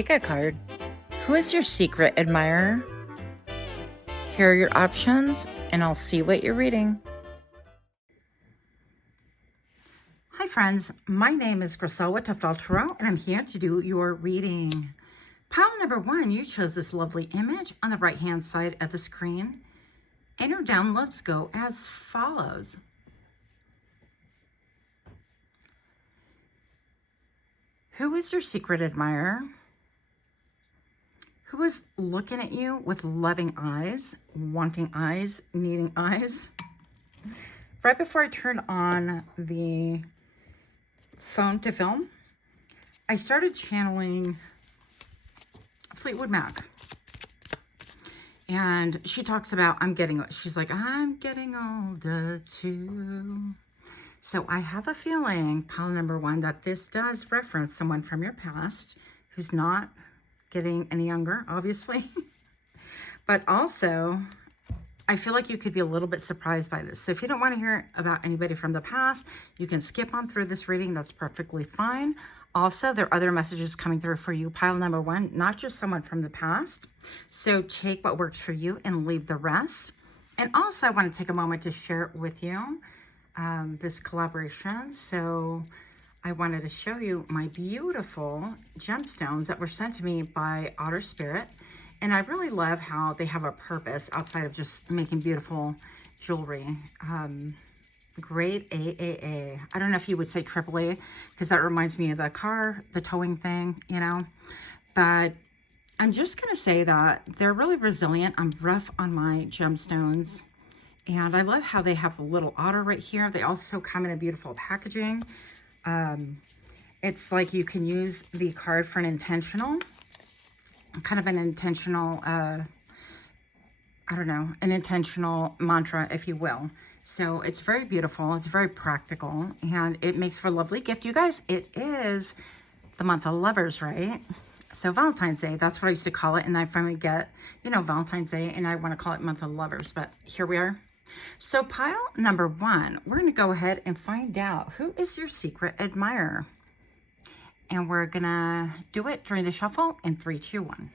Pickacard. Who is your secret admirer? Here are your options, and I'll see what you're reading. Hi friends, my name is Griselle with Untitled Chapter, and I'm here to do your reading. Pile number 1, you chose this lovely image on the right hand side of the screen, and your downloads go as follows. Who is your secret admirer? Who is looking at you with loving eyes, wanting eyes, needing eyes? Right before I turned on the phone to film, I started channeling Fleetwood Mac. And she talks about, she's like, I'm getting older too. So I have a feeling, pile number 1, that this does reference someone from your past who's not getting any younger, obviously. But also, I feel like you could be a little bit surprised by this. So if you don't want to hear about anybody from the past, you can skip on through this reading. That's perfectly fine. Also, there are other messages coming through for you, pile number 1, not just someone from the past. So take what works for you and leave the rest. And also, I want to take a moment to share with you this collaboration. So I wanted to show you my beautiful gemstones that were sent to me by Otter Spirit. And I really love how they have a purpose outside of just making beautiful jewelry. Grade AAA. I don't know if you would say AAA, because that reminds me of the car, the towing thing, you know. But I'm just going to say that they're really resilient. I'm rough on my gemstones. And I love how they have the little otter right here. They also come in a beautiful packaging. It's like you can use the card for an intentional, kind of an intentional, I don't know, an intentional mantra, if you will. So it's very beautiful. It's very practical, and it makes for a lovely gift. You guys, it is the month of lovers, right? So Valentine's Day, that's what I used to call it. And I finally get, you know, Valentine's Day, and I want to call it month of lovers, but here we are. So pile number 1, we're going to go ahead and find out who is your secret admirer. And we're going to do it during the shuffle in 3, 2, 1.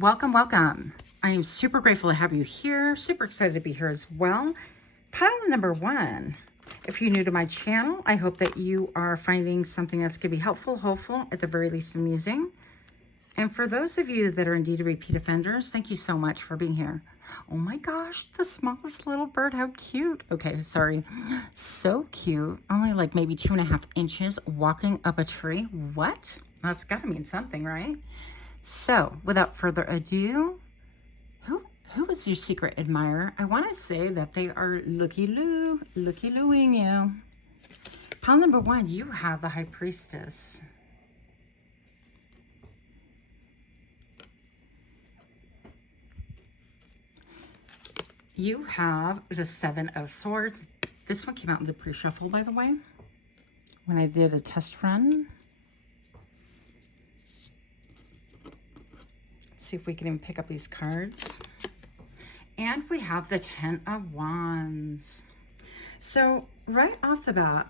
Welcome, welcome. I am super grateful to have you here. Super excited to be here as well. Pile number 1. If you're new to my channel, I hope that you are finding something that's going to be helpful, hopeful, at the very least amusing. And for those of you that are indeed repeat offenders, thank you so much for being here. Oh my gosh, the smallest little bird, how cute. Okay, sorry. So cute. Only like maybe 2.5 inches walking up a tree. What? That's got to mean something, right? So, without further ado, who is your secret admirer? I want to say that they are looky-looing you. Pile number 1, you have the High Priestess. You have the 7 of Swords. This one came out in the pre-shuffle, by the way, when I did a test run. See if we can even pick up these cards. And we have the 10 of Wands. So right off the bat,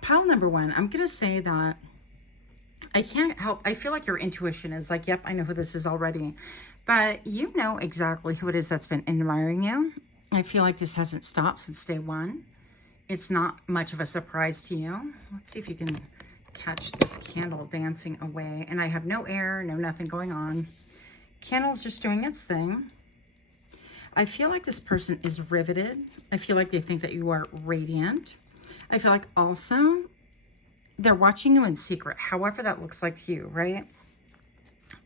pile number 1, I'm going to say that I can't help, I feel like your intuition is like, yep, I know who this is already. But you know exactly who it is that's been admiring you. I feel like this hasn't stopped since day 1. It's not much of a surprise to you. Let's see if you can catch this candle dancing away. And I have no air, no nothing going on. Candle's just doing its thing. I feel like this person is riveted. I feel like they think that you are radiant. I feel like also they're watching you in secret, however that looks like to you, right?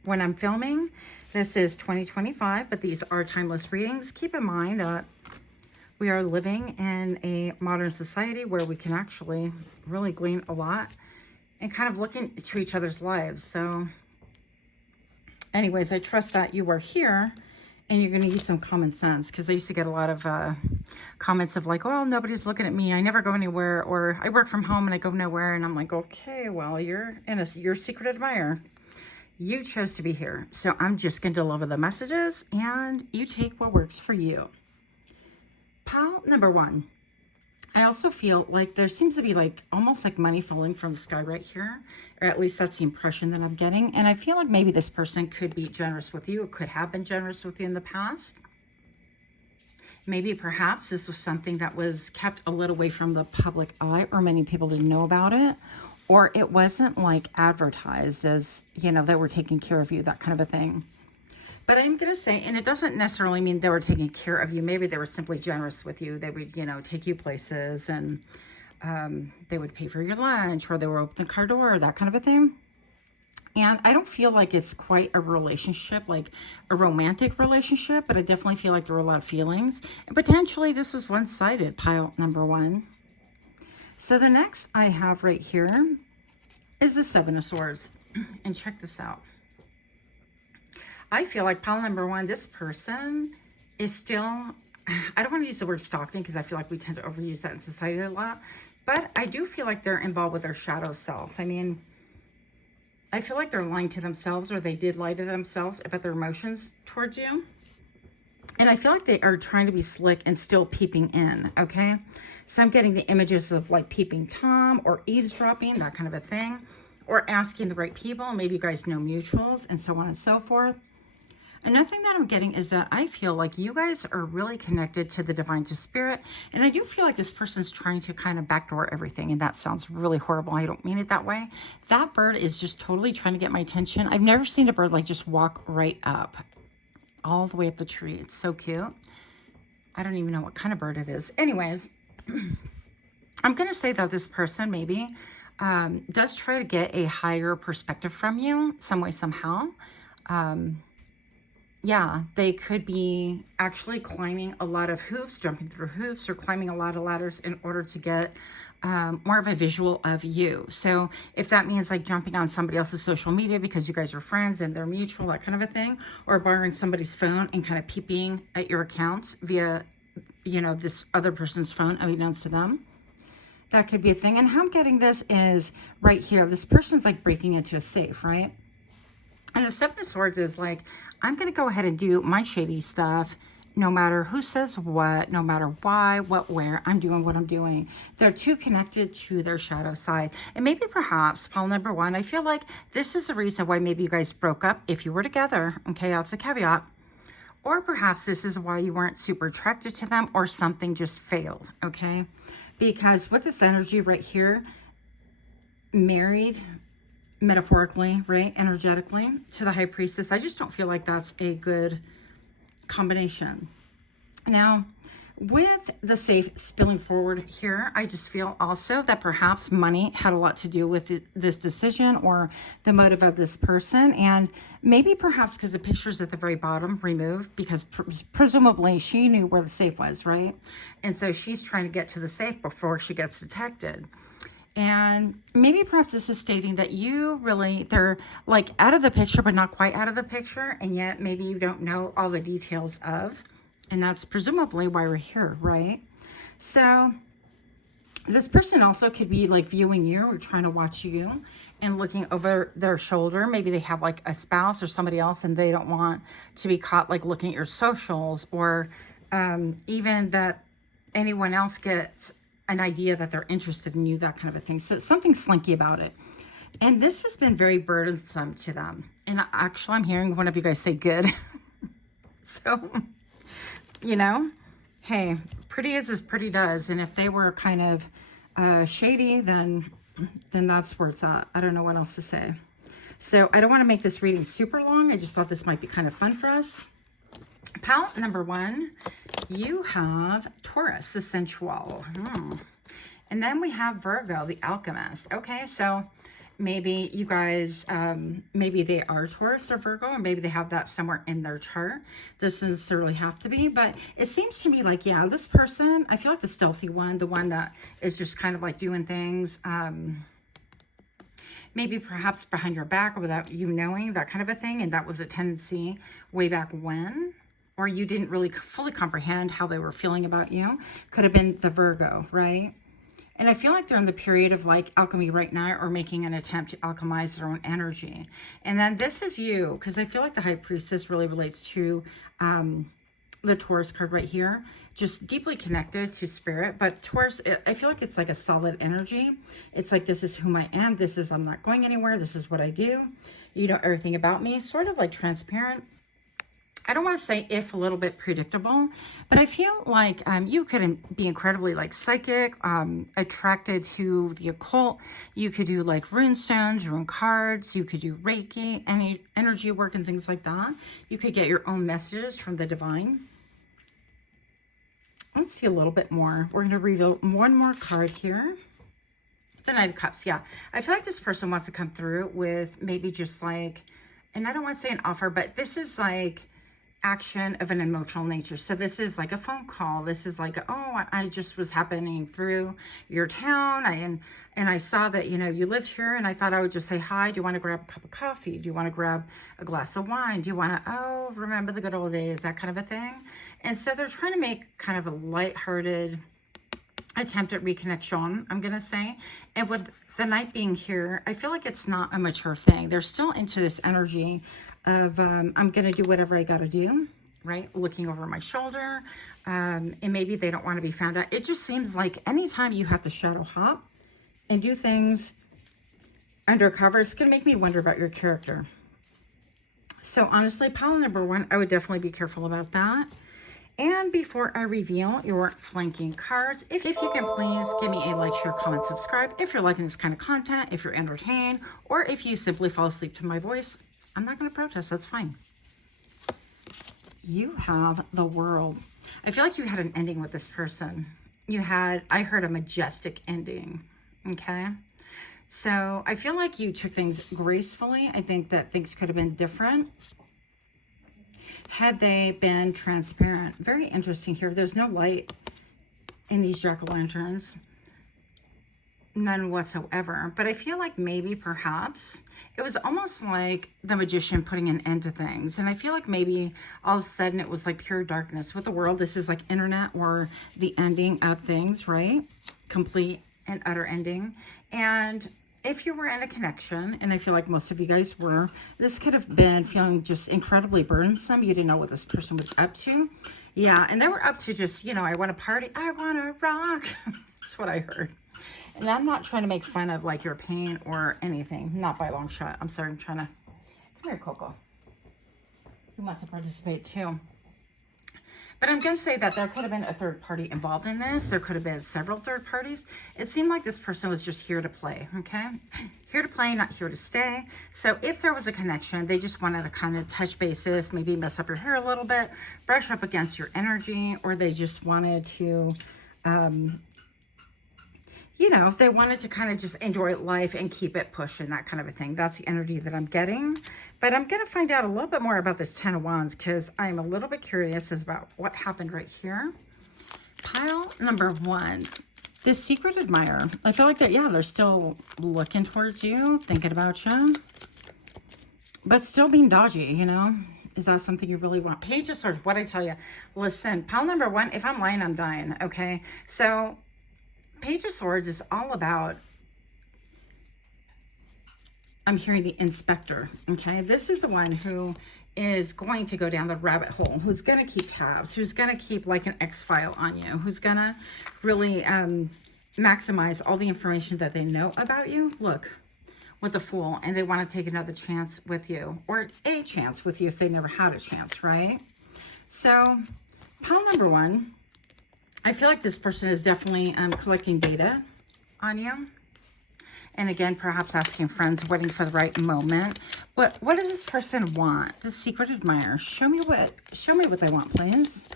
When I'm filming, this is 2025, but these are timeless readings. Keep in mind that we are living in a modern society where we can actually really glean a lot and kind of look into each other's lives. So anyways, I trust that you are here and you're going to use some common sense, because I used to get a lot of comments of like, well, nobody's looking at me. I never go anywhere, or I work from home and I go nowhere. And I'm like, okay, well, you're a secret admirer. You chose to be here. So I'm just going to deliver the messages and you take what works for you. Pile number 1. I also feel like there seems to be like almost like money falling from the sky right here, or at least that's the impression that I'm getting. And I feel like maybe this person could be generous with you. It could have been generous with you in the past. Maybe perhaps this was something that was kept a little away from the public eye, or many people didn't know about it, or it wasn't like advertised as, you know, they were taking care of you, that kind of a thing. But I'm going to say, and it doesn't necessarily mean they were taking care of you. Maybe they were simply generous with you. They would, you know, take you places, and they would pay for your lunch, or they would open the car door, that kind of a thing. And I don't feel like it's quite a relationship, like a romantic relationship, but I definitely feel like there were a lot of feelings. And potentially this was one-sided, pile number 1. So the next I have right here is the 7 of Swords. And check this out. I feel like pile number 1, this person is still, I don't want to use the word stalking because I feel like we tend to overuse that in society a lot, but I do feel like they're involved with their shadow self. I mean, I feel like they're lying to themselves, or they did lie to themselves about their emotions towards you. And I feel like they are trying to be slick and still peeping in, okay? So I'm getting the images of like peeping Tom or eavesdropping, that kind of a thing, or asking the right people. Maybe you guys know mutuals and so on and so forth. Another thing that I'm getting is that I feel like you guys are really connected to the divine, to spirit. And I do feel like this person's trying to kind of backdoor everything. And that sounds really horrible. I don't mean it that way. That bird is just totally trying to get my attention. I've never seen a bird like just walk right up, all the way up the tree. It's so cute. I don't even know what kind of bird it is. Anyways, I'm going to say that this person maybe does try to get a higher perspective from you some way, somehow. Yeah, they could be actually climbing a lot of hoops, jumping through hoops, or climbing a lot of ladders in order to get more of a visual of you. So if that means like jumping on somebody else's social media because you guys are friends and they're mutual, that kind of a thing, or borrowing somebody's phone and kind of peeping at your accounts via, you know, this other person's phone, unbeknownst to them, that could be a thing. And how I'm getting this is right here. This person's like breaking into a safe, right? And the 7 of Swords is like, I'm going to go ahead and do my shady stuff, no matter who says what, no matter why, what, where, I'm doing what I'm doing. They're too connected to their shadow side. And maybe perhaps, pile number 1, I feel like this is the reason why maybe you guys broke up if you were together. Okay, that's a caveat. Or perhaps this is why you weren't super attracted to them, or something just failed, okay? Because with this energy right here, married, metaphorically, right, energetically, to the High Priestess, I just don't feel like that's a good combination. Now, with the safe spilling forward here, I just feel also that perhaps money had a lot to do with this decision, or the motive of this person. And maybe perhaps because the picture's at the very bottom removed, because presumably she knew where the safe was, right? And so she's trying to get to the safe before she gets detected. And maybe perhaps this is stating that you really, they're like out of the picture, but not quite out of the picture. And yet maybe you don't know all the details of, and that's presumably why we're here, right? So this person also could be like viewing you, or trying to watch you and looking over their shoulder. Maybe they have like a spouse or somebody else, and they don't want to be caught like looking at your socials, or even that anyone else gets an idea that they're interested in you, that kind of a thing. So something slinky about it. And this has been very burdensome to them. And actually, I'm hearing one of you guys say good. So, you know, hey, pretty is as pretty does. And if they were kind of shady, then that's where it's at. I don't know what else to say. So I don't want to make this reading super long. I just thought this might be kind of fun for us. Pile number 1, you have Taurus, the sensual. And then we have Virgo, the alchemist. Okay, so maybe you guys, maybe they are Taurus or Virgo, or maybe they have that somewhere in their chart. This doesn't necessarily have to be, but it seems to me like, yeah, this person, I feel like the stealthy one, the one that is just kind of like doing things, maybe perhaps behind your back or without you knowing, that kind of a thing. And that was a tendency way back when. or you didn't really fully comprehend how they were feeling about you. Could have been the Virgo, right? And I feel like they're in the period of like alchemy right now, or making an attempt to alchemize their own energy. And then this is you, because I feel like the High Priestess really relates to the Taurus card right here, just deeply connected to spirit. But Taurus, I feel like it's like a solid energy. It's like, this is whom I am. This is, I'm not going anywhere. This is what I do. You know everything about me, sort of like transparent. I don't want to say if, a little bit predictable, but I feel like you could be incredibly like psychic, attracted to the occult. You could do like rune stones, rune cards. You could do Reiki, any energy work and things like that. You could get your own messages from the divine. Let's see a little bit more. We're going to reveal one more card here. The Knight of Cups. Yeah, I feel like this person wants to come through with maybe just like, and I don't want to say an offer, but this is like action of an emotional nature. So this is like a phone call. This is like, oh, I just was happening through your town. And I saw that, you know, you lived here, and I thought I would just say hi. Do you want to grab a cup of coffee? Do you want to grab a glass of wine? Do you want to, oh, remember the good old days, that kind of a thing. And so they're trying to make kind of a lighthearted attempt at reconnection, I'm going to say. And with the Knight being here, I feel like it's not a mature thing. They're still into this energy of I'm going to do whatever I got to do, right? Looking over my shoulder. And maybe they don't want to be found out. It just seems like anytime you have to shadow hop and do things undercover, it's going to make me wonder about your character. So honestly, pile number one, I would definitely be careful about that. And before I reveal your flanking cards, if you can please give me a like, share, comment, subscribe. If you're liking this kind of content, if you're entertained, or if you simply fall asleep to my voice, I'm not going to protest. That's fine. You have the World. I feel like you had an ending with this person. I heard a majestic ending. Okay. So I feel like you took things gracefully. I think that things could have been different had they been transparent. Very interesting here. There's no light in these jack-o'-lanterns. None whatsoever. But I feel like maybe perhaps it was almost like the magician putting an end to things. And I feel like maybe all of a sudden it was like pure darkness. With the World, this is like internet, or the ending of things, right? Complete and utter ending. And if you were in a connection, and I feel like most of you guys were, this could have been feeling just incredibly burdensome. You didn't know what this person was up to. Yeah, and they were up to just, you know, I want to party, I want to rock. That's what I heard. And I'm not trying to make fun of like your pain or anything. Not by a long shot. I'm sorry, I'm trying to... Come here, Coco. Who wants to participate too? But I'm going to say that there could have been a third party involved in this. There could have been several third parties. It seemed like this person was just here to play, okay? Here to play, not here to stay. So if there was a connection, they just wanted to kind of touch bases, maybe mess up your hair a little bit, brush up against your energy, or they just wanted to, you know, if they wanted to kind of just enjoy life and keep it pushing, that kind of a thing. That's the energy that I'm getting. But I'm going to find out a little bit more about this Ten of Wands, because I'm a little bit curious about what happened right here. Pile number one, this secret admirer. I feel like that, yeah, they're still looking towards you, thinking about you, but still being dodgy, you know? Is that something you really want? Page of Swords, what I tell you. Listen, pile number one, if I'm lying, I'm dying, okay? So Page of Swords is all about, I'm hearing the inspector, okay? This is the one who is going to go down the rabbit hole, who's going to keep tabs, who's going to keep like an X-file on you, who's going to really maximize all the information that they know about you. Look, with the Fool, and they want to take another chance with you, or a chance with you if they never had a chance, right? So pile number one, I feel like this person is definitely collecting data on you. And again, perhaps asking friends, waiting for the right moment. What does this person want? This secret admirer. Show me what they want, please.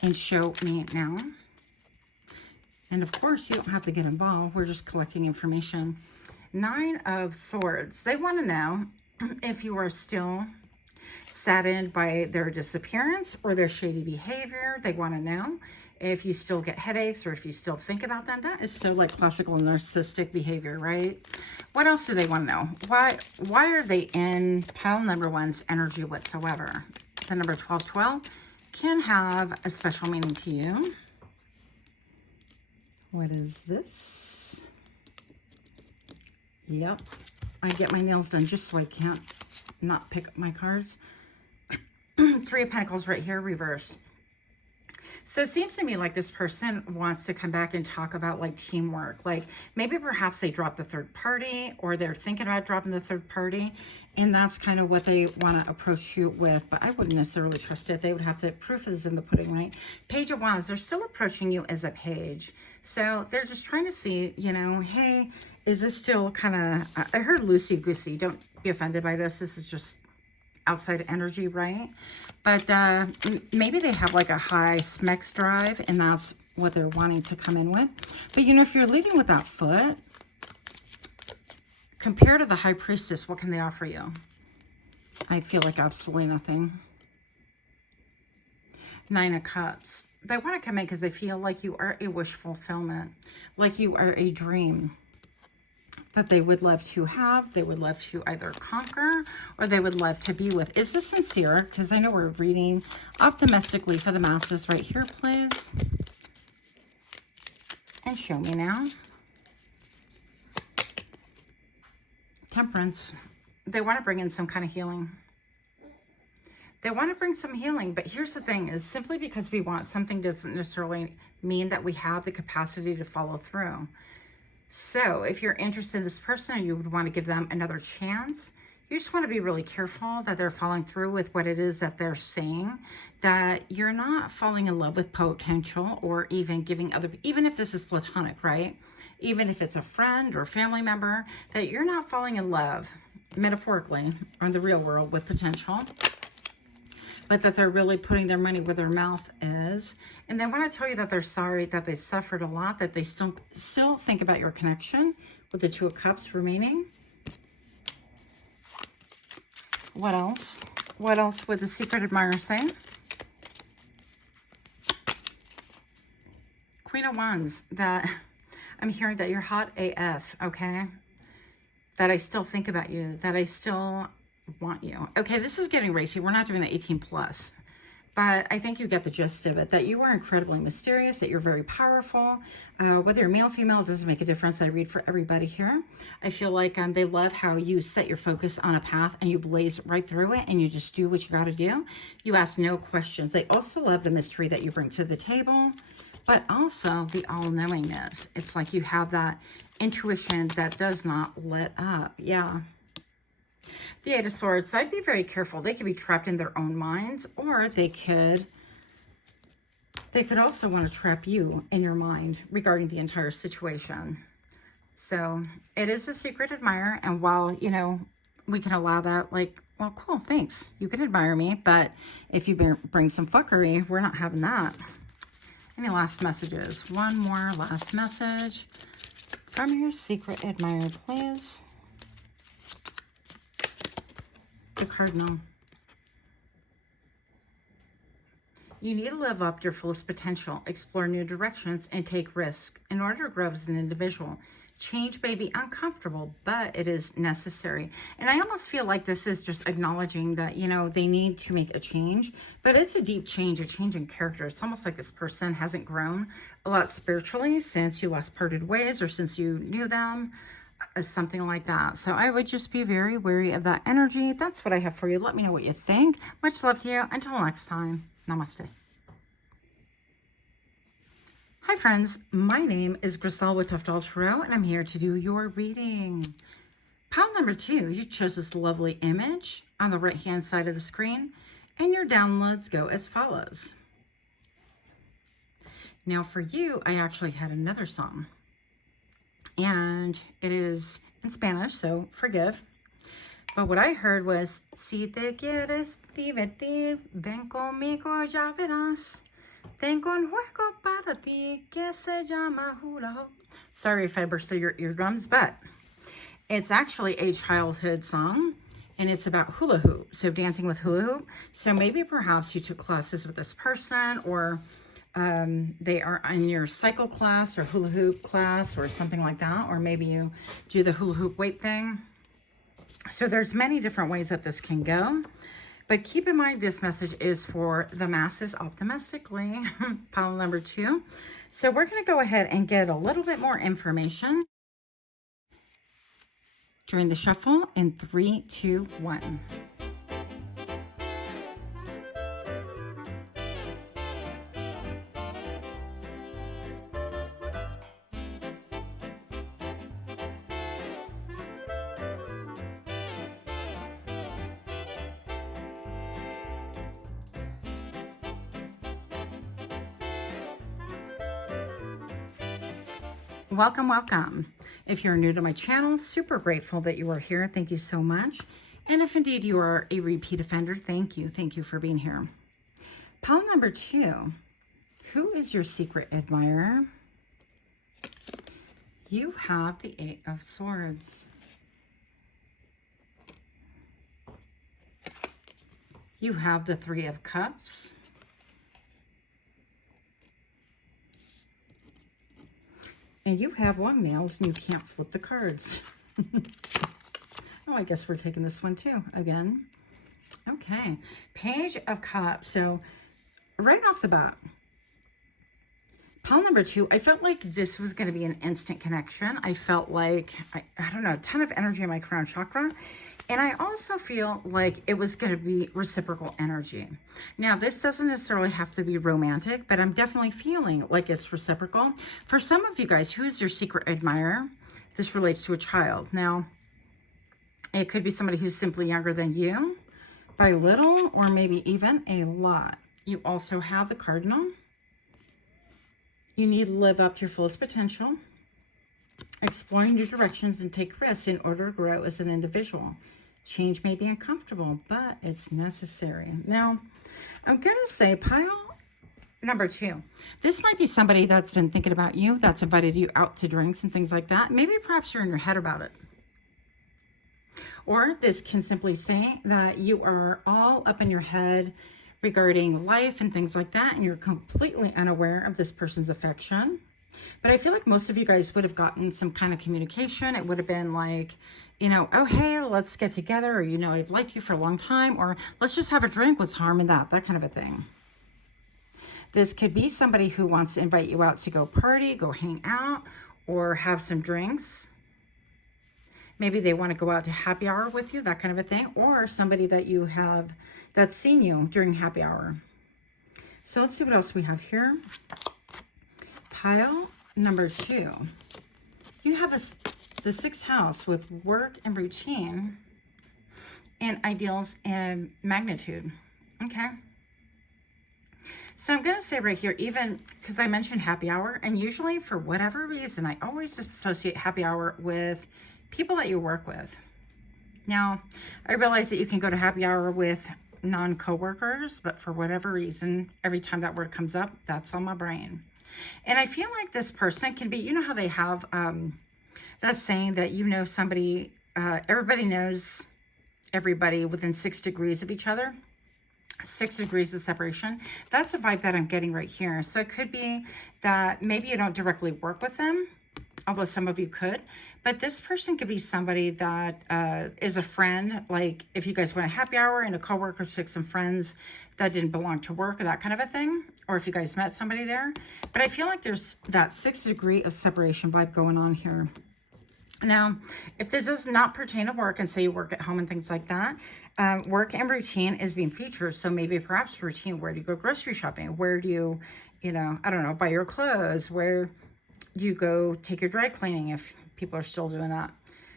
And show me now. And of course, you don't have to get involved. We're just collecting information. Nine of Swords. They want to know if you are still saddened by their disappearance or their shady behavior. They want to know if you still get headaches, or if you still think about them. That is still like classical narcissistic behavior, right? What else do they want to know? Why are they in pile number one's energy whatsoever? the number 1212 can have a special meaning to you. What is this? Yep. I get my nails done just so I can't not pick up my cards. Three of Pentacles right here, reversed. So it seems to me like this person wants to come back and talk about like teamwork. Like maybe perhaps they dropped the third party, or they're thinking about dropping the third party. And that's kind of what they want to approach you with. But I wouldn't necessarily trust it. They would have to, proof is in the pudding, right? Page of Wands, they're still approaching you as a page. So they're just trying to see, you know, hey, is this still kind of, I heard loosey-goosey. Don't be offended by this. This is just outside energy, right? But maybe they have like a high Smex drive, and that's what they're wanting to come in with. But you know, if you're leading with that foot, compared to the High Priestess, what can they offer you? I feel like absolutely nothing. Nine of Cups. They want to come in because they feel like you are a wish fulfillment, like you are a dream that they would love to have, they would love to either conquer, or they would love to be with. Is this sincere? Because I know we're reading optimistically for the masses right here, please. And show me now. Temperance. They want to bring in some kind of healing. They want to bring some healing, but here's the thing, is simply because we want something doesn't necessarily mean that we have the capacity to follow through. So if you're interested in this person, or you would want to give them another chance, you just want to be really careful that they're following through with what it is that they're saying, that you're not falling in love with potential, or even giving other, even if this is platonic, right? Even if it's a friend or family member, that you're not falling in love, metaphorically, or in the real world with potential, but that they're really putting their money where their mouth is. And they want to tell you that they're sorry, that they suffered a lot, that they still think about your connection, with the Two of Cups remaining. What else? What else would the secret admirer say? Queen of Wands, that I'm hearing that you're hot AF, okay? That I still think about you, that I still want you. Okay, this is getting racy. We're not doing the 18 plus, but I think you get the gist of it, that you are incredibly mysterious, that you're very powerful. Whether you're male, female, it doesn't make a difference. I read for everybody here. I feel like they love how you set your focus on a path and you blaze right through it, and you just do what you got to do. You ask no questions. They also love the mystery that you bring to the table, but also the all-knowingness. It's like you have that intuition that does not let up. Yeah. The Eight of Swords, I'd be very careful. They could be trapped in their own minds, or they could also want to trap you in your mind regarding the entire situation. So it is a secret admirer, and while, you know, we can allow that, like, well, cool, thanks. You can admire me, but if you bring some fuckery, we're not having that. Any last messages? One more last message from your secret admirer, please. The Cardinal. You need to live up to your fullest potential, explore new directions, and take risks in order to grow as an individual. Change may be uncomfortable, but it is necessary. And I almost feel like this is just acknowledging that, you know, they need to make a change, but it's a deep change, a change in character. It's almost like this person hasn't grown a lot spiritually since you last parted ways, or since you knew them. Something like that. So I would just be very wary of that energy. That's what I have for you. Let me know what you think. Much love to you. Until next time, namaste. Hi friends, my name is Griselle with Untitled Tarot, and I'm here to do your reading. Pile number 2, you chose this lovely image on the right hand side of the screen, and your downloads go as follows. Now for you, I actually had another song, and it is in Spanish, so forgive. But what I heard was, si te quieres divertir, ven conmigo, ya verás. Tengo un juego para ti que se llama hula hoop. Sorry if I bursted your eardrums, but it's actually a childhood song, and it's about hula hoop, so dancing with hula hoop. So maybe perhaps you took classes with this person, or they are in your cycle class or hula hoop class or something like that, or maybe you do the hula hoop weight thing. So there's many different ways that this can go, But keep in mind, this message is for the masses optimistically. Pile number 2. So we're going to go ahead and get a little bit more information during the shuffle in 3, 2, 1. Welcome, welcome. If you're new to my channel, super grateful that you are here. Thank you so much. And if indeed you are a repeat offender, thank you. Thank you for being here. Pile number 2. Who is your secret admirer? You have the 8 of Swords. You have the 3 of Cups. And you have long nails and you can't flip the cards. Oh, I guess we're taking this one too, again. Okay, Page of Cups. So right off the bat, pile number 2, I felt like this was going to be an instant connection. I felt like, I don't know, a ton of energy in my crown chakra. And I also feel like it was going to be reciprocal energy. Now, this doesn't necessarily have to be romantic, but I'm definitely feeling like it's reciprocal. For some of you guys, who is your secret admirer? This relates to a child. Now, it could be somebody who's simply younger than you by little or maybe even a lot. You also have the Cardinal. You need to live up to your fullest potential, exploring new directions and take risks in order to grow as an individual. Change may be uncomfortable, but it's necessary. Now, I'm going to say pile number 2. This might be somebody that's been thinking about you, that's invited you out to drinks and things like that. Maybe perhaps you're in your head about it. Or this can simply say that you are all up in your head regarding life and things like that, and you're completely unaware of this person's affection. But I feel like most of you guys would have gotten some kind of communication. It would have been like, you know, oh, hey, let's get together. Or, you know, I've liked you for a long time. Or let's just have a drink. What's harm in that? That kind of a thing. This could be somebody who wants to invite you out to go party, go hang out, or have some drinks. Maybe they want to go out to happy hour with you, that kind of a thing. Or somebody that you have that's seen you during happy hour. So let's see what else we have here. Pile number 2. You have the 6th house with work and routine and ideals and magnitude. Okay. So I'm going to say right here, even because I mentioned happy hour, and usually for whatever reason, I always associate happy hour with people that you work with. Now, I realize that you can go to happy hour with non-coworkers, but for whatever reason, every time that word comes up, that's on my brain. And I feel like this person can be, you know how they have that saying that, you know, somebody, everybody knows everybody within 6 degrees of each other. 6 degrees of separation. That's the vibe that I'm getting right here. So it could be that maybe you don't directly work with them, although some of you could, but this person could be somebody that is a friend. Like if you guys went to happy hour and a coworker took some friends that didn't belong to work or that kind of a thing, or if you guys met somebody there. But I feel like there's that 6 degree of separation vibe going on here. Now, if this does not pertain to work and say you work at home and things like that, work and routine is being featured. So maybe perhaps routine, where do you go grocery shopping? Where do you, I don't know, buy your clothes? Where do you go take your dry cleaning if people are still doing that?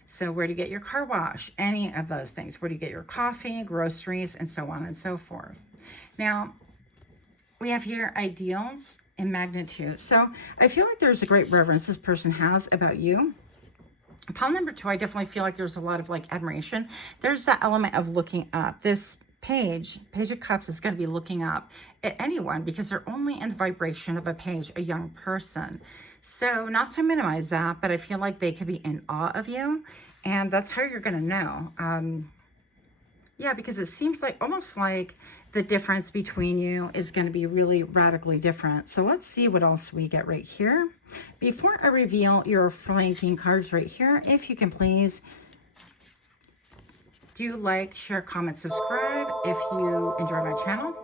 So where do you get your car wash? Any of those things. Where do you get your coffee, groceries, and so on and so forth. Now, we have here ideals and magnitude. So I feel like there's a great reverence this person has about you. Pile number 2, I definitely feel like there's a lot of like admiration. There's that element of looking up. This Page of Cups is going to be looking up at anyone because they're only in the vibration of a page, a young person. So not to minimize that, but I feel like they could be in awe of you. And that's how you're going to know. Yeah, because it seems like almost like the difference between you is going to be really radically different. So let's see what else we get right here. Before I reveal your flanking cards right here, if you can please Do like, share, comment, subscribe if you enjoy my channel.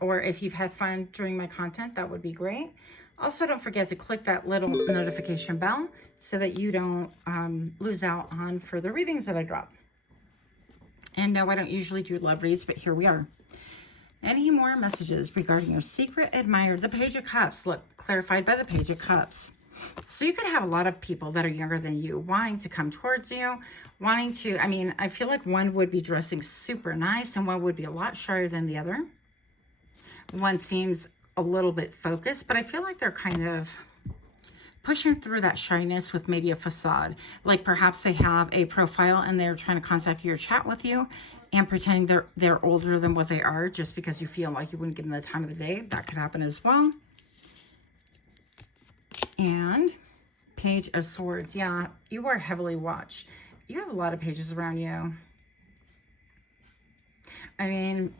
Or if you've had fun during my content, that would be great. Also, don't forget to click that little notification bell so that you don't lose out on further readings that I drop. And no, I don't usually do love reads, but here we are. Any more messages regarding your secret admirer? The Page of Cups. Look, clarified by the Page of Cups. So you could have a lot of people that are younger than you wanting to come towards you, wanting to, I mean, I feel like one would be dressing super nice and one would be a lot shyer than the other. One seems a little bit focused, but I feel like they're kind of pushing through that shyness with maybe a facade. Like perhaps they have a profile and they're trying to contact you or chat with you and pretending they're older than what they are just because you feel like you wouldn't give them the time of the day. That could happen as well. And Page of Swords. Yeah, you are heavily watched. You have a lot of pages around you. I mean,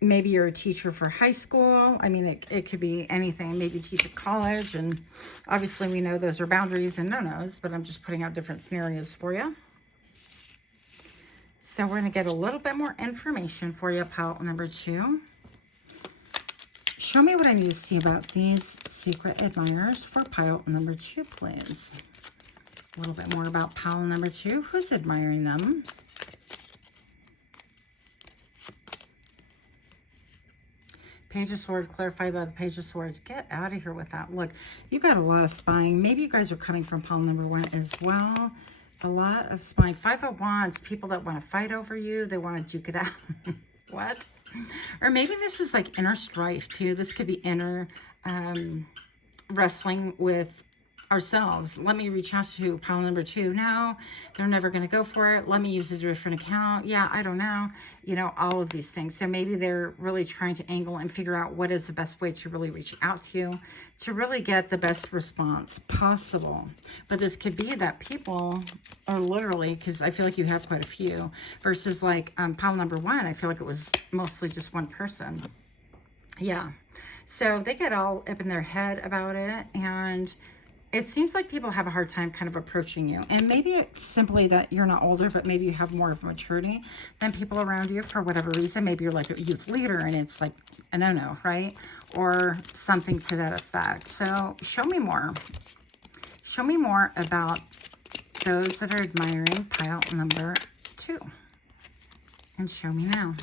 maybe you're a teacher for high school. I mean, it could be anything. Maybe you teach at college, and obviously we know those are boundaries and no-nos, but I'm just putting out different scenarios for you. So we're going to get a little bit more information for you, pile number 2. Show me what I need to see about these secret admirers for pile number 2, please. A little bit more about pile number 2. Who's admiring them? Page of Swords, clarified by the Page of Swords. Get out of here with that. Look, you got a lot of spying. Maybe you guys are coming from pile number 1 as well. A lot of spying. 5 of Wands, people that want to fight over you. They want to duke it out. What? Or maybe this is like inner strife too. This could be inner wrestling with ourselves. Let me reach out to pile number 2. No, they're never going to go for it. Let me use a different account. Yeah, I don't know. You know, all of these things. So maybe they're really trying to angle and figure out what is the best way to really reach out to you, to really get the best response possible. But this could be that people are literally, because I feel like you have quite a few, versus like pile number 1, I feel like it was mostly just one person. Yeah. So they get all up in their head about it, and it seems like people have a hard time kind of approaching you. And maybe it's simply that you're not older, but maybe you have more of maturity than people around you for whatever reason. Maybe you're like a youth leader and it's like a no-no, right? Or something to that effect. So show me more. Show me more about those that are admiring pile number 2. And show me now.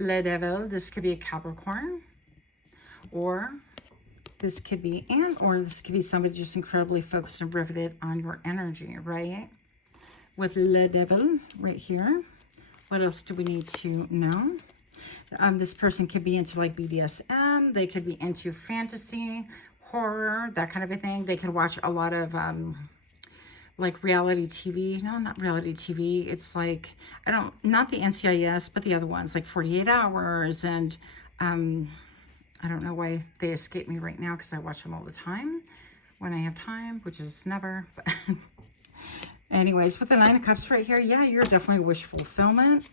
Le Devil, this could be a Capricorn, or this could be, or this could be somebody just incredibly focused and riveted on your energy, right? With Le Devil right here. What else do we need to know? This person could be into like BDSM. They could be into fantasy, horror, that kind of a thing. They could watch a lot of like reality TV. No, not reality TV. It's like, not the NCIS, but the other ones like 48 Hours and I don't know why they escape me right now because I watch them all the time when I have time, which is never. But anyways, with the 9 of Cups right here, yeah, you're definitely wish fulfillment.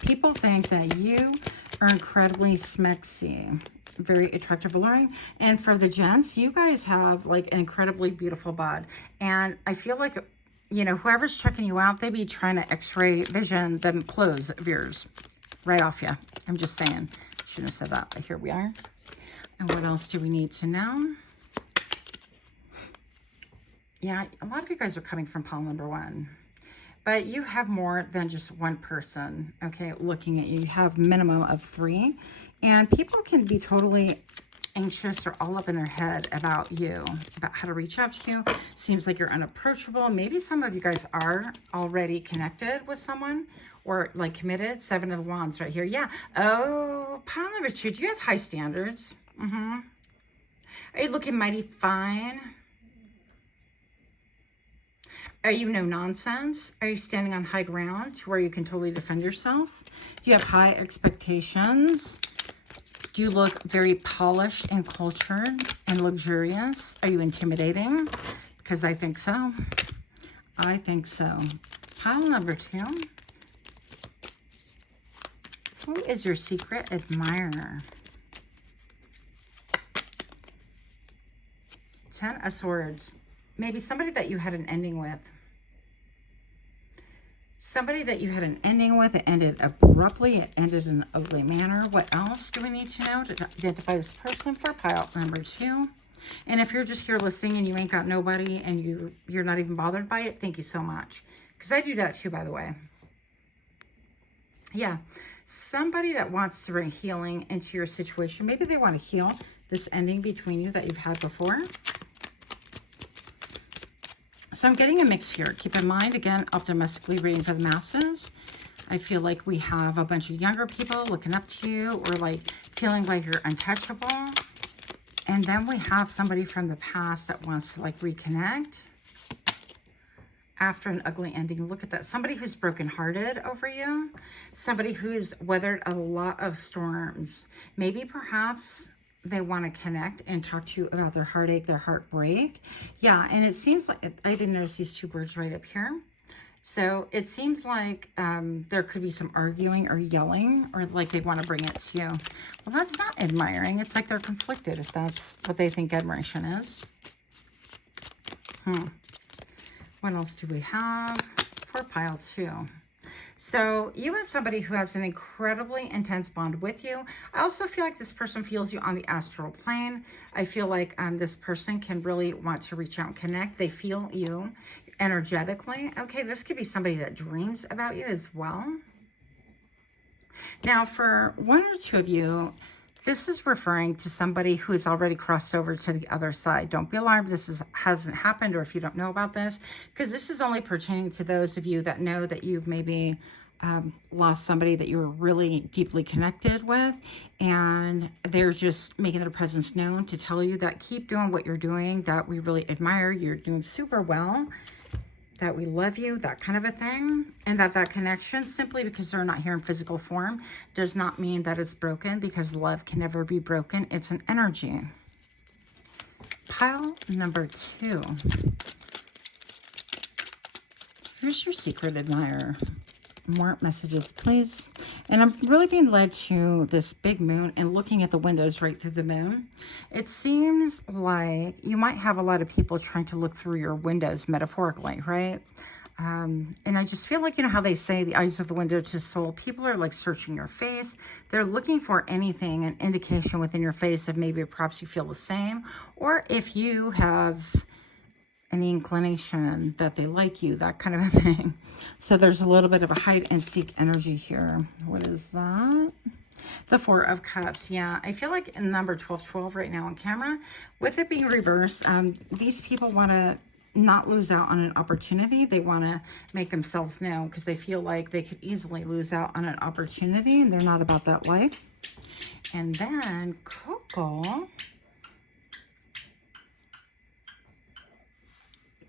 People think that you are incredibly smexy, very attractive, alluring. And for the gents, you guys have like an incredibly beautiful bod. And I feel like, you know, whoever's checking you out, they be trying to x-ray vision them clothes of yours right off you. I'm just saying. Shouldn't have said that, but here we are. And what else do we need to know? Yeah, a lot of you guys are coming from pile number 1, but you have more than just one person, okay, looking at you. You have minimum of 3, and people can be totally anxious or all up in their head about you, about how to reach out to you. Seems like you're unapproachable. Maybe some of you guys are already connected with someone or like committed. 7 of Wands right here. Yeah. Oh, pile number 2. Do you have high standards? Are you looking mighty fine? Are you no nonsense? Are you standing on high ground to where you can totally defend yourself? Do you have high expectations? Do you look very polished and cultured and luxurious? Are you intimidating? Because I think so. I think so. Pile number 2. Who is your secret admirer? 10 of Swords. Maybe somebody that you had an ending with. Somebody that you had an ending with, it ended abruptly, it ended in an ugly manner. What else do we need to know to identify this person for pile number 2? And if you're just here listening and you ain't got nobody and you're not even bothered by it, thank you so much. Because I do that too, by the way. Yeah, somebody that wants to bring healing into your situation. Maybe they want to heal this ending between you that you've had before. So I'm getting a mix here. Keep in mind, again, optimistically reading for the masses. I feel like we have a bunch of younger people looking up to you or like feeling like you're untouchable. And then we have somebody from the past that wants to like reconnect after an ugly ending. Look at that. Somebody who's brokenhearted over you. Somebody who's weathered a lot of storms. Maybe perhaps they want to connect and talk to you about their heartache, their heartbreak. Yeah, and it seems like, I didn't notice these 2 birds right up here. So it seems like there could be some arguing or yelling, or like they want to bring it to you. Well, that's not admiring. It's like they're conflicted, if that's what they think admiration is. What else do we have for pile 2? So you have somebody who has an incredibly intense bond with you. I also feel like this person feels you on the astral plane. I feel like this person can really want to reach out and connect. They feel you energetically. Okay, this could be somebody that dreams about you as well. Now, for 1 or 2 of you, this is referring to somebody who has already crossed over to the other side. Don't be alarmed. This hasn't happened, or if you don't know about this, because this is only pertaining to those of you that know that you've maybe lost somebody that you were really deeply connected with, and they're just making their presence known to tell you that keep doing what you're doing, that we really admire. You're doing super well, that we love you, that kind of a thing. And that connection, simply because they're not here in physical form, does not mean that it's broken, because love can never be broken. It's an energy. Pile number 2. Here's your secret admirer. More messages, please. And I'm really being led to this big moon and looking at the windows right through the moon. It seems like you might have a lot of people trying to look through your windows, metaphorically, right? And I just feel like, you know how they say the eyes of the window to soul? People are like searching your face. They're looking for anything, an indication within your face of maybe perhaps you feel the same, or if you have any inclination that they like you, that kind of a thing. So there's a little bit of a hide and seek energy here. What is that? The 4 of Cups. Yeah, I feel like in number 1212 right now on camera, with it being reversed, these people want to not lose out on an opportunity. They want to make themselves known because they feel like they could easily lose out on an opportunity, and they're not about that life. And then Coco.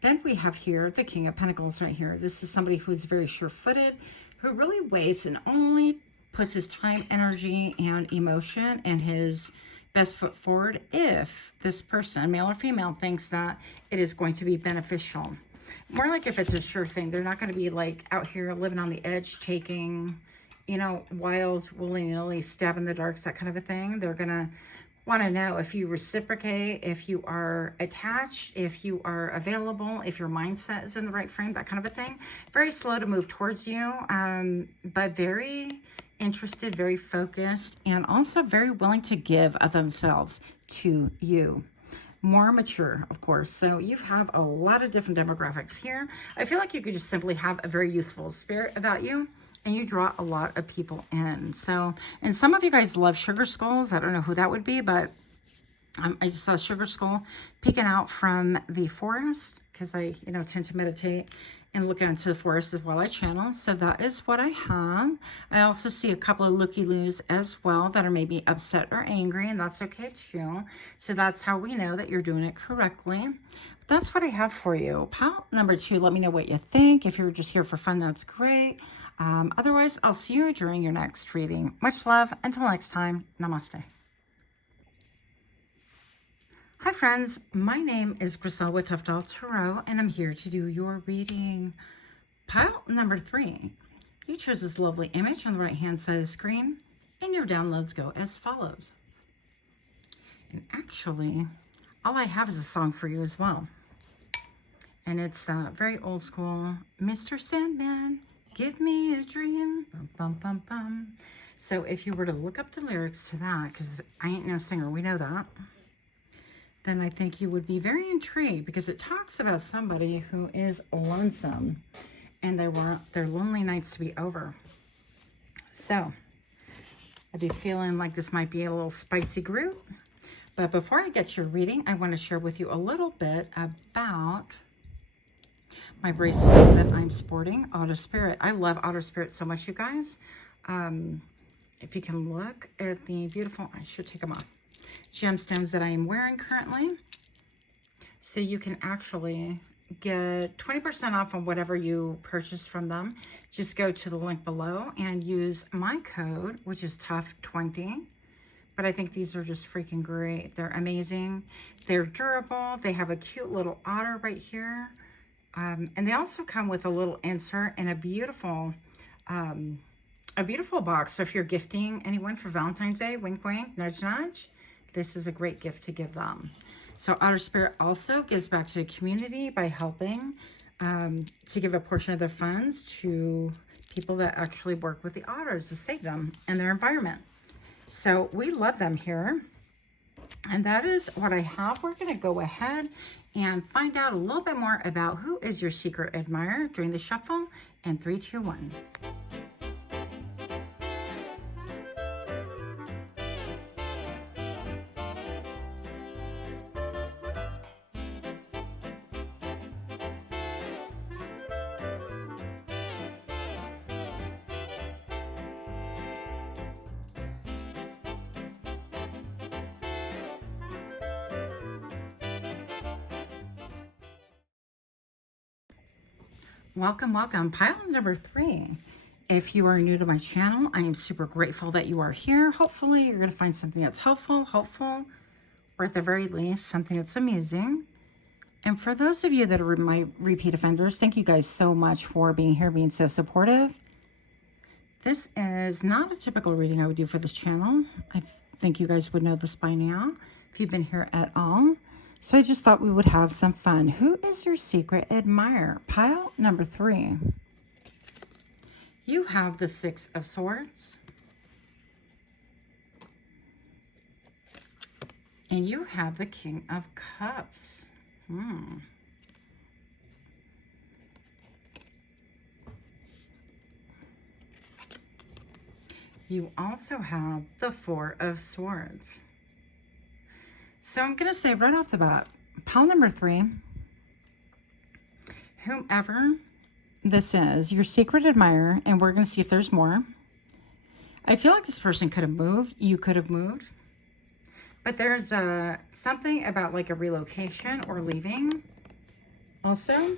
Then we have here the King of Pentacles right here. This is somebody who's very sure-footed, who really waits and only puts his time, energy, and emotion and his best foot forward if this person, male or female, thinks that it is going to be beneficial. More like if it's a sure thing. They're not going to be like out here living on the edge, taking, you know, wild, willy-nilly, stab in the darks, that kind of a thing. They're going to want to know if you reciprocate, if you are attached, if you are available, if your mindset is in the right frame, that kind of a thing. Very slow to move towards you, but very interested, very focused, and also very willing to give of themselves to you. More mature, of course. So you have a lot of different demographics here. I feel like you could just simply have a very youthful spirit about you, and you draw a lot of people in. So, and some of you guys love sugar skulls. I don't know who that would be, but I just saw a sugar skull peeking out from the forest, because I, you know, tend to meditate and look into the forest as well. I channel. So that is what I have. I also see a couple of looky-loos as well that are maybe upset or angry, and that's okay too. So that's how we know that you're doing it correctly. That's what I have for you. Pile number 2, let me know what you think. If you're just here for fun, that's great. Otherwise, I'll see you during your next reading. Much love. Until next time, namaste. Hi friends, my name is Griselle with Tuftal Tarot, and I'm here to do your reading. Pile number 3. You chose this lovely image on the right hand side of the screen, and your downloads go as follows. And actually, all I have is a song for you as well. And it's very old school, Mr. Sandman, Give me a dream. Bum, bum, bum, bum. So if you were to look up the lyrics to that, because I ain't no singer, we know that, then I think you would be very intrigued, because it talks about somebody who is lonesome and they want their lonely nights to be over. So I'd be feeling like this might be a little spicy group. But before I get to your reading, I want to share with you a little bit about my bracelets that I'm sporting, Otter Spirit. I love Otter Spirit so much, you guys. If you can look at the beautiful, I should take them off, gemstones that I am wearing currently. So you can actually get 20% off on whatever you purchase from them. Just go to the link below and use my code, which is tough20. But I think these are just freaking great. They're amazing. They're durable. They have a cute little otter right here. And they also come with a little insert and a beautiful box. So if you're gifting anyone for Valentine's Day, wink, wink, nudge, nudge, this is a great gift to give them. So Otter Spirit also gives back to the community by helping to give a portion of their funds to people that actually work with the otters to save them and their environment. So we love them here. And that is what I have. We're going to go ahead and find out a little bit more about who is your secret admirer during the shuffle in 3, 2, 1. Welcome, welcome. Pile number 3. If you are new to my channel, I am super grateful that you are here. Hopefully, you're going to find something that's helpful, hopeful, or at the very least, something that's amusing. And for those of you that are my repeat offenders, thank you guys so much for being here, being so supportive. This is not a typical reading I would do for this channel. I think you guys would know this by now if you've been here at all. So I just thought we would have some fun. Who is your secret admirer? Pile number 3. You have the 6 of Swords. And you have the King of Cups. You also have the 4 of Swords. So I'm going to say right off the bat, pile number 3, whomever this is, your secret admirer, and we're going to see if there's more. I feel like this person could have moved. You could have moved. But there's something about like a relocation or leaving. Also,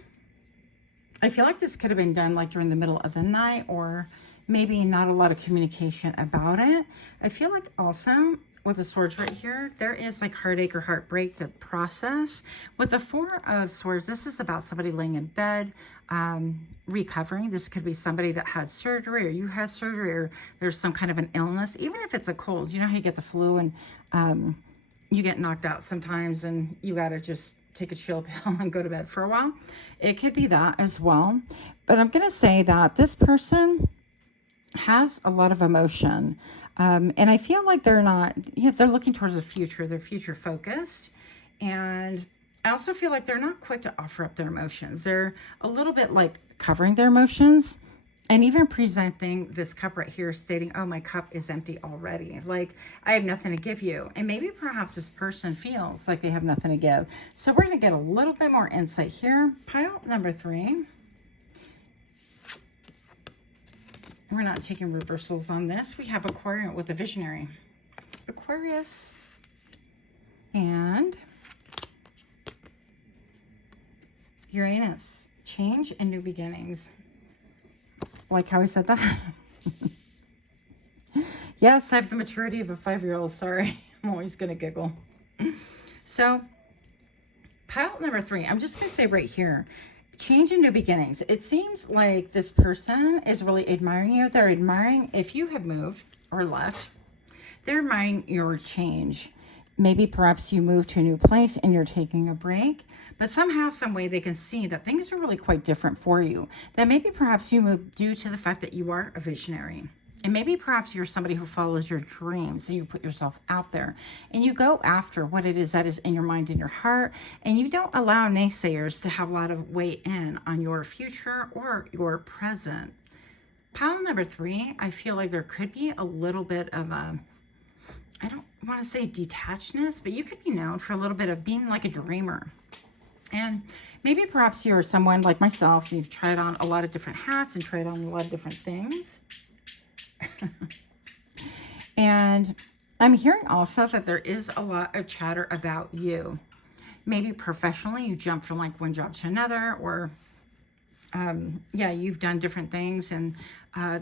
I feel like this could have been done like during the middle of the night, or maybe not a lot of communication about it. I feel like also with the Swords right here, there is like heartache or heartbreak to process. With the 4 of Swords, this is about somebody laying in bed, recovering. This could be somebody that had surgery, or you had surgery, or there's some kind of an illness. Even if it's a cold, you know how you get the flu and you get knocked out sometimes and you got to just take a chill pill and go to bed for a while. It could be that as well. But I'm going to say that this person has a lot of emotion. And I feel like they're not, they're looking towards the future. They're future focused. And I also feel like they're not quick to offer up their emotions. They're a little bit like covering their emotions, and even presenting this cup right here stating, oh, my cup is empty already. Like, I have nothing to give you. And maybe perhaps this person feels like they have nothing to give. So we're going to get a little bit more insight here. Pile number 3. We're not taking reversals on this. We have Aquarius with a visionary. Aquarius. And Uranus. Change and new beginnings. Like how I said that? Yes, I have the maturity of a 5-year-old. Sorry. I'm always going to giggle. So, pile number 3. I'm just going to say right here. Change and new beginnings. It seems like this person is really admiring you. They're admiring if you have moved or left. They're admiring your change. Maybe perhaps you move to a new place and you're taking a break, but somehow, some way they can see that things are really quite different for you. That maybe perhaps you move due to the fact that you are a visionary. And maybe perhaps you're somebody who follows your dreams and you put yourself out there and you go after what it is that is in your mind and your heart. And you don't allow naysayers to have a lot of weight in on your future or your present. Pile number 3, I feel like there could be a little bit of a, I don't want to say detachedness, but you could be known for a little bit of being like a dreamer. And maybe perhaps you're someone like myself, you've tried on a lot of different hats and tried on a lot of different things. And I'm hearing also that there is a lot of chatter about you. Maybe professionally, you jump from like one job to another, or yeah, you've done different things, and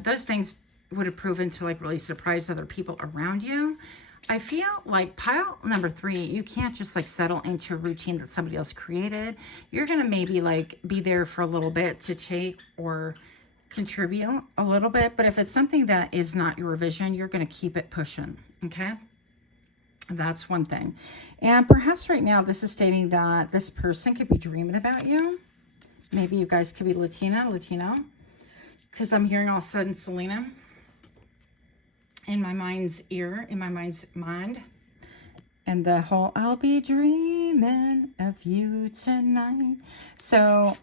those things would have proven to like really surprise other people around you. I feel like pile number 3, you can't just like settle into a routine that somebody else created. You're going to maybe like be there for a little bit to take or contribute a little bit. But if it's something that is not your vision, you're going to keep it pushing. Okay. That's one thing. And perhaps right now this is stating that this person could be dreaming about you. Maybe you guys could be Latino, because I'm hearing all of a sudden Selena in my mind's ear, in my mind's mind. And the whole, I'll be dreaming of you tonight. So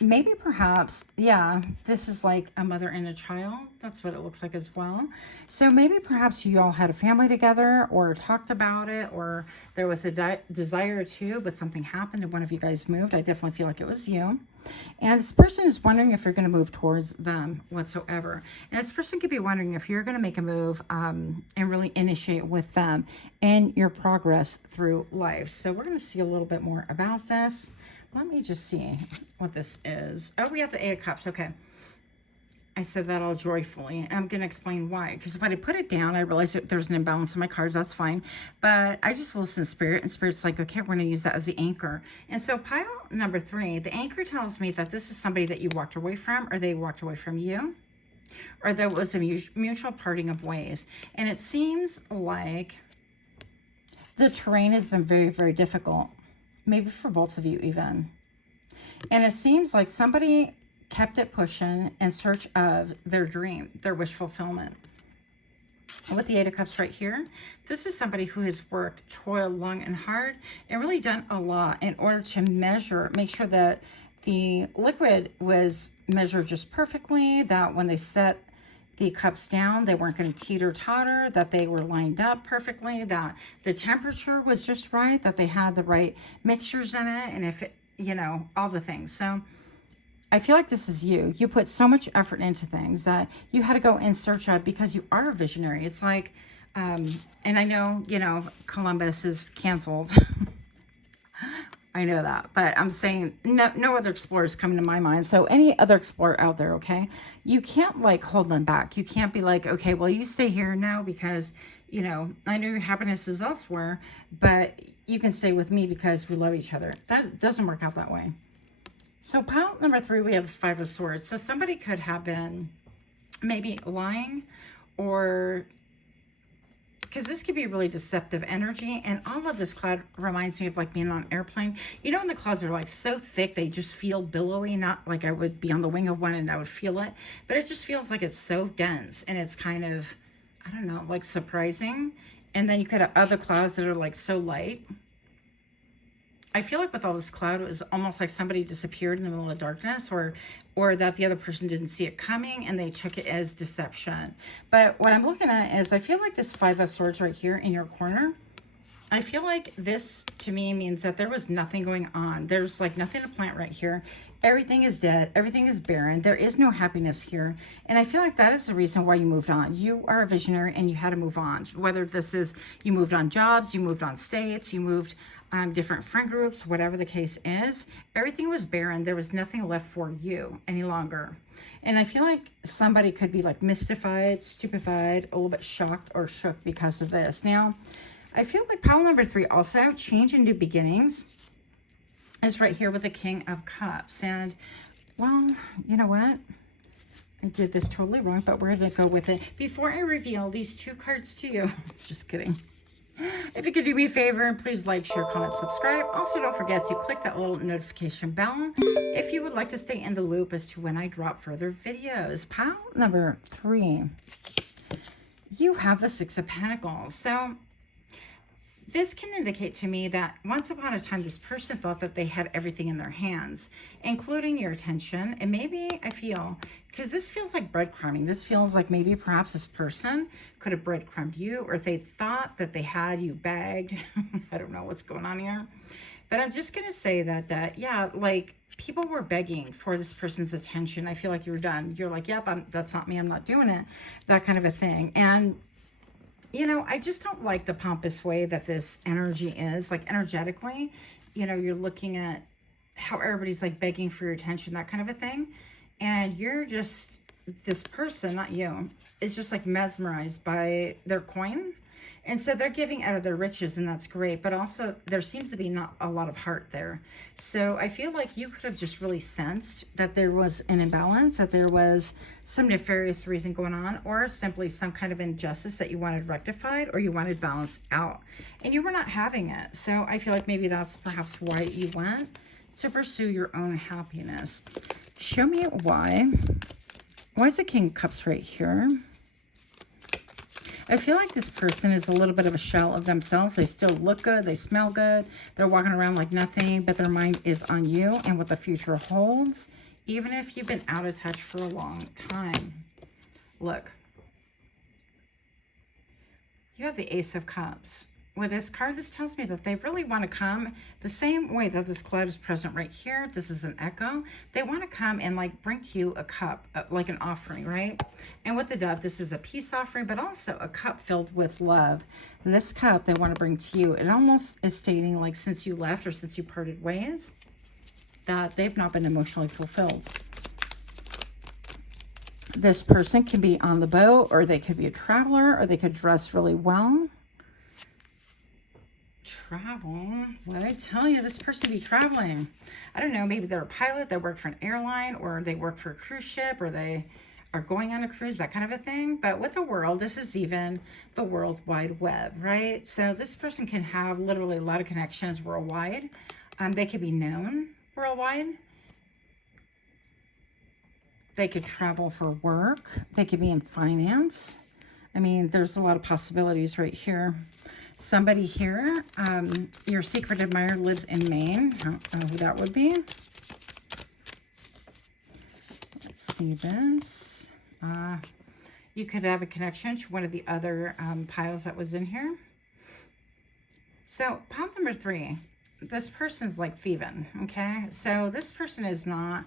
maybe perhaps, yeah, this is like a mother and a child. That's what it looks like as well. So maybe perhaps you all had a family together or talked about it, or there was a desire to, but something happened and one of you guys moved. I definitely feel like it was you. And this person is wondering if you're going to move towards them whatsoever. And this person could be wondering if you're going to make a move and really initiate with them in your progress through life. So we're going to see a little bit more about this. Let me just see what this is. Oh, we have the 8 of Cups. Okay. I said that all joyfully. I'm going to explain why. Because when I put it down, I realized that there's an imbalance in my cards. That's fine. But I just listen to Spirit, and Spirit's like, okay, we're going to use that as the anchor. And so pile number 3, the anchor tells me that this is somebody that you walked away from, or they walked away from you, or there was a mutual parting of ways. And it seems like the terrain has been very, very difficult. Maybe for both of you even. And it seems like somebody kept it pushing in search of their dream, their wish fulfillment. And with the 8 of Cups right here, this is somebody who has worked, toiled long and hard, and really done a lot in order to measure, make sure that the liquid was measured just perfectly, that when they set the cups down, they weren't going to teeter-totter, that they were lined up perfectly, that the temperature was just right, that they had the right mixtures in it, and if it, you know, all the things. So I feel like this is you. You put so much effort into things that you had to go in search of because you are a visionary. It's like, and I know, you know, Columbus is canceled. I know that, but I'm saying no other explorers coming to my mind. So any other explorer out there, okay, you can't like hold them back. You can't be like, okay, well, you stay here now because, you know, I know your happiness is elsewhere, but you can stay with me because we love each other. That doesn't work out that way. So pile number 3, we have 5 of Swords. So somebody could have been maybe lying, or because this could be really deceptive energy. And all of this cloud reminds me of like being on an airplane. You know, when the clouds are like so thick, they just feel billowy, not like I would be on the wing of one and I would feel it, but it just feels like it's so dense and it's kind of, I don't know, like surprising. And then you could have other clouds that are like so light. I feel like with all this cloud, it was almost like somebody disappeared in the middle of darkness, or that the other person didn't see it coming and they took it as deception. But what I'm looking at is I feel like this 5 of Swords right here in your corner, I feel like this to me means that there was nothing going on. There's like nothing to plant right here. Everything is dead. Everything is barren. There is no happiness here. And I feel like that is the reason why you moved on. You are a visionary and you had to move on. Whether this is you moved on jobs, you moved on states, you moved different friend groups, whatever the case is, everything was barren. There was nothing left for you any longer. And I feel like somebody could be like mystified, stupefied, a little bit shocked or shook because of this. Now, I feel like pile number 3 also, change and new beginnings, is right here with the King of Cups. And, well, you know what? I did this totally wrong, but we're going to go with it. Before I reveal these 2 cards to you, just kidding. If you could do me a favor and please like, share, comment, subscribe. Also, don't forget to click that little notification bell if you would like to stay in the loop as to when I drop further videos. Pile number 3. You have the Six of Pentacles. So this can indicate to me that once upon a time, this person thought that they had everything in their hands, including your attention. And maybe I feel, because this feels like breadcrumbing, this feels like maybe perhaps this person could have breadcrumbed you, or if they thought that they had you bagged. I don't know what's going on here. But I'm just going to say that, yeah, like people were begging for this person's attention. I feel like you were done. You're like, yep, that's not me. I'm not doing it. That kind of a thing. And you know, I just don't like the pompous way that this energy is. Like energetically, you know, you're looking at how everybody's like begging for your attention, that kind of a thing. And you're just, this person, not you, is just like mesmerized by their coin. And so they're giving out of their riches, and that's great. But also there seems to be not a lot of heart there. So I feel like you could have just really sensed that there was an imbalance, that there was some nefarious reason going on, or simply some kind of injustice that you wanted rectified or you wanted balanced out. And you were not having it. So I feel like maybe that's perhaps why you went to pursue your own happiness. Show me why. Why is the King of Cups right here? I feel like this person is a little bit of a shell of themselves. They still look good. They smell good. They're walking around like nothing, but their mind is on you and what the future holds, even if you've been out of touch for a long time. Look. You have the Ace of Cups. With this card, this tells me that they really want to come the same way that this cloud is present right here. This is an echo. They want to come and like bring to you a cup, like an offering, right? And with the dove, this is a peace offering, but also a cup filled with love. And this cup they want to bring to you, it almost is stating like since you left or since you parted ways, that they've not been emotionally fulfilled. This person can be on the boat, or they could be a traveler, or they could dress really well. Travel, what did I tell you? This person be traveling. I don't know, maybe they're a pilot, they work for an airline, or they work for a cruise ship, or they are going on a cruise, that kind of a thing. But with the world, this is even the World Wide Web, right? So this person can have literally a lot of connections worldwide. They could be known worldwide. They could travel for work. They could be in finance. I mean, there's a lot of possibilities right here. Somebody here, your secret admirer lives in Maine. I don't know who that would be. Let's see this. You could have a connection to one of the other piles that was in here. So pile number 3, this person's like thieving, okay? So this person is not,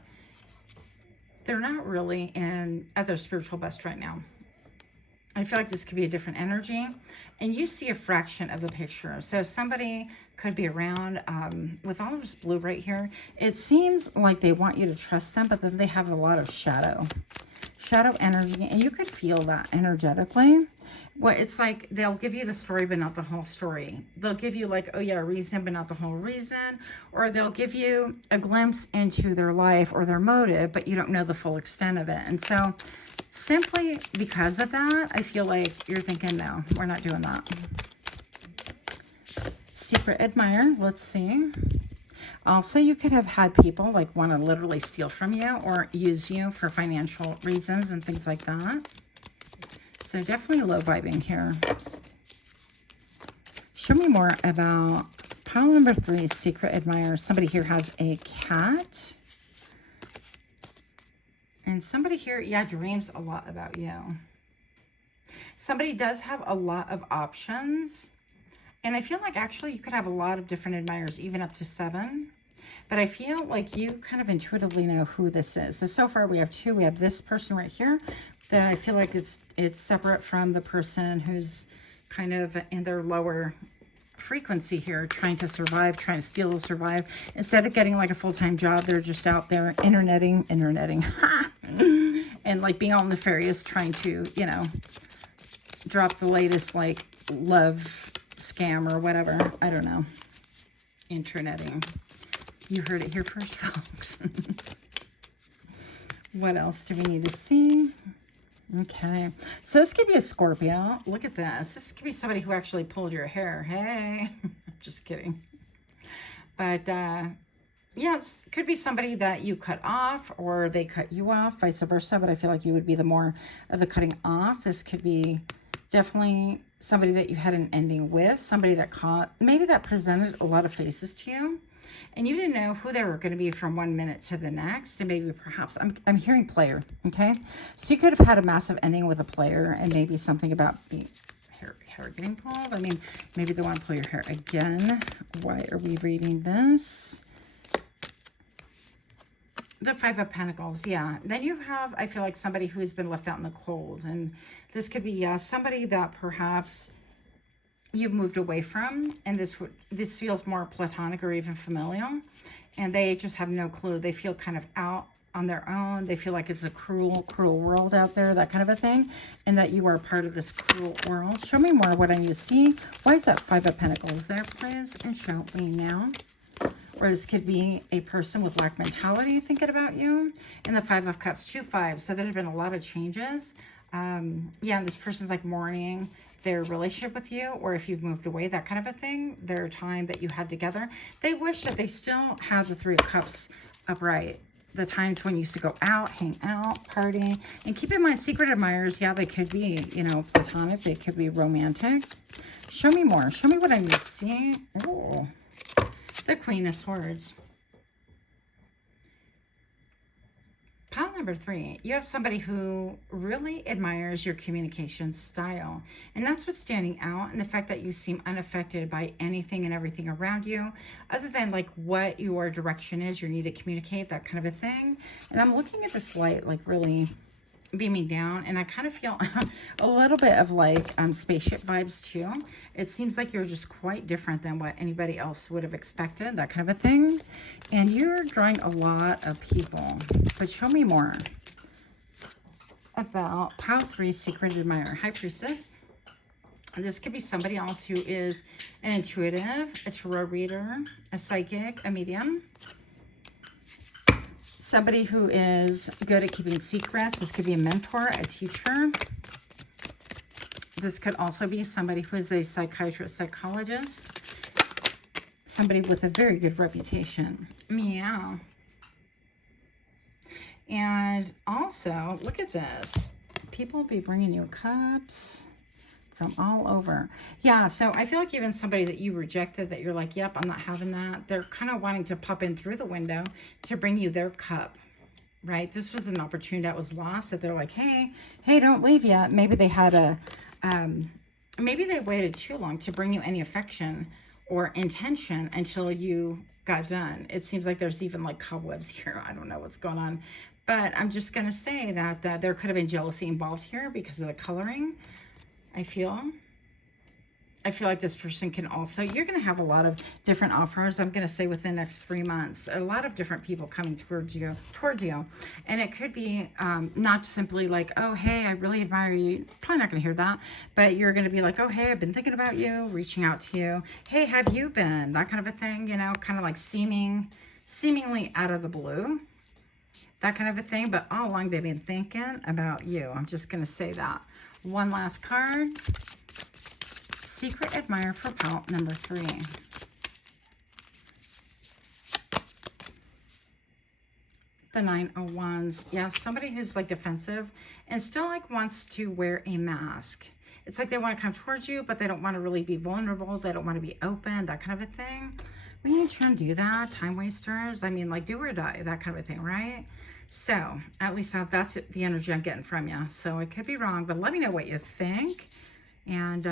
they're not really at their spiritual best right now. I feel like this could be a different energy, and you see a fraction of the picture. So somebody could be around with all of this blue right here. It seems like they want you to trust them, but then they have a lot of shadow energy, and you could feel that energetically. Well, it's like they'll give you the story, but not the whole story. They'll give you like, oh yeah, a reason, but not the whole reason. Or they'll give you a glimpse into their life or their motive, but you don't know the full extent of it. And so simply because of that, I feel like you're thinking, no, we're not doing that. Secret admirer, let's see. Also, you could have had people like want to literally steal from you or use you for financial reasons and things like that. So definitely low vibing here. Show me more about pile number 3, secret admirer. Somebody here has a cat. And somebody here, yeah, dreams a lot about you. Somebody does have a lot of options. And I feel like actually you could have a lot of different admirers, even up to 7. But I feel like you kind of intuitively know who this is. So far we have 2. We have this person right here that I feel like it's separate from the person who's kind of in their lower frequency here, trying to survive, trying to steal to survive. Instead of getting like a full-time job, they're just out there interneting, and like being all nefarious, trying to, you know, drop the latest like love scam or whatever. I don't know. Interneting. You heard it here first, folks. What else do we need to see? Okay, so this could be a Scorpio. Look at this. This could be somebody who actually pulled your hair. Hey, I'm just kidding. But yes, could be somebody that you cut off or they cut you off, vice versa. But I feel like you would be the more of the cutting off. This could be definitely somebody that you had an ending with, somebody that maybe that presented a lot of faces to you. And you didn't know who they were going to be from 1 minute to the next. And maybe perhaps, I'm hearing player, okay? So you could have had a massive ending with a player and maybe something about the hair getting pulled. I mean, maybe they want to pull your hair again. Why are we reading this? The Five of Pentacles, yeah. Then you have, I feel like, somebody who has been left out in the cold. And this could be somebody that perhaps you've moved away from, and this feels more platonic or even familial, and they just have no clue. They feel kind of out on their own. They feel like it's a cruel world out there, that kind of a thing, and that you are part of this cruel world. Show me more what I need to see. Why is that Five of Pentacles there, please? And show me now. Or this could be a person with lack mentality thinking about you. And the Five of Cups, 2 5s. So there have been a lot of changes. Yeah, and this person's like mourning their relationship with you, or if you've moved away, that kind of a thing, their time that you had together. They wish that they still had the Three of Cups upright. The times when you used to go out, hang out, party. And keep in mind, secret admirers, yeah, they could be, you know, platonic. They could be romantic. Show me more. Show me what I need to see. Oh, the Queen of Swords. Pile number 3, you have somebody who really admires your communication style. And that's what's standing out, and the fact that you seem unaffected by anything and everything around you, other than like what your direction is, your need to communicate, that kind of a thing. And I'm looking at this light like really beaming down, and I kind of feel a little bit of like spaceship vibes too. It seems like you're just quite different than what anybody else would have expected, that kind of a thing. And you're drawing a lot of people. But show me more about Pile 3, Secret Admirer. High Priestess. This could be somebody else who is an intuitive, a tarot reader, a psychic, a medium. Somebody who is good at keeping secrets. This could be a mentor, a teacher. This could also be somebody who is a psychiatrist, psychologist. Somebody with a very good reputation. Meow. And also, look at this. People will be bringing you cups from all over. Yeah, so I feel like even somebody that you rejected, that you're like, yep, I'm not having that. They're kind of wanting to pop in through the window to bring you their cup, right? This was an opportunity that was lost, that they're like, hey, don't leave yet. Maybe they had a, maybe they waited too long to bring you any affection or intention until you got done. It seems like there's even like cobwebs here. I don't know what's going on. But I'm just going to say that there could have been jealousy involved here because of the coloring. I feel like this person can also, you're going to have a lot of different offers, I'm going to say within the next 3 months, a lot of different people coming towards you. And it could be not simply like, oh, hey, I really admire you. Probably not going to hear that, but you're going to be like, oh, hey, I've been thinking about you, reaching out to you. Hey, have you been? That kind of a thing, you know, kind of like seemingly out of the blue. That kind of a thing, but all along they've been thinking about you. I'm just going to say that. One last card. Secret Admirer for pile number 3. The Nine of Wands. Yeah, somebody who's like defensive and still like wants to wear a mask. It's like they want to come towards you, but they don't want to really be vulnerable. They don't want to be open, that kind of a thing. We ain't trying to do that. Time wasters. I mean, like do or die, that kind of a thing, right? So at least that's the energy I'm getting from you. So it could be wrong, but let me know what you think. And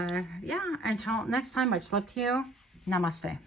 yeah, until next time, much love to you. Namaste.